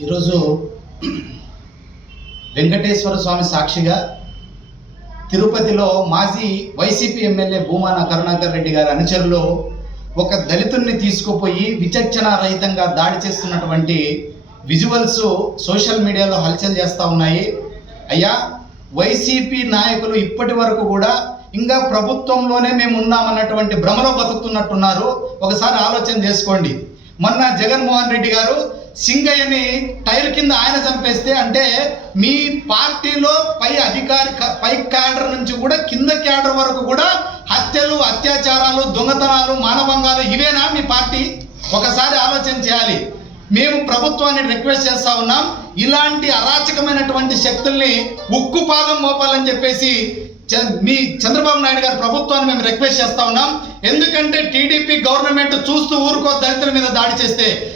ఈరోజు వెంకటేశ్వర స్వామి సాక్షిగా తిరుపతిలో మాజీ వైసీపీ ఎమ్మెల్యే భూమాన కరుణాకర్ రెడ్డి గారి అనుచరులు ఒక దళితుడిని తీసుకుపోయి విచక్షణ రహితంగా దాడి చేస్తున్నటువంటి విజువల్స్ సోషల్ మీడియాలో హల్చల్ చేస్తూ ఉన్నాయి. అయ్యా వైసీపీ నాయకులు ఇప్పటి వరకు కూడా ఇంకా ప్రభుత్వంలోనే మేము ఉన్నామన్నటువంటి భ్రమలో బతుకుతున్నట్టున్నారు. ఒకసారి ఆలోచన చేసుకోండి. మొన్న జగన్మోహన్ రెడ్డి గారు సింగయ్యని టైర్ కింద ఆయన చంపేస్తే అంటే మీ పార్టీలో పై అధికారి పై క్యాడర్ నుంచి కూడా కింద క్యాడర్ వరకు కూడా హత్యలు అత్యాచారాలు దొంగతనాలు మానభంగాలు ఇవేనా మీ పార్టీ? ఒకసారి ఆలోచన చేయాలి. మేము ప్రభుత్వాన్ని రిక్వెస్ట్ చేస్తా ఉన్నాం. ఇలాంటి అరాచకమైనటువంటి శక్తుల్ని ఉక్కు పాదం మోపాలని చెప్పేసి మీ చంద్రబాబు నాయుడు గారి ప్రభుత్వాన్ని మేము రిక్వెస్ట్ చేస్తా ఉన్నాం. ఎందుకంటే టీడీపీ గవర్నమెంట్ చూస్తూ ఊరుకో దళితుల మీద దాడి చేస్తే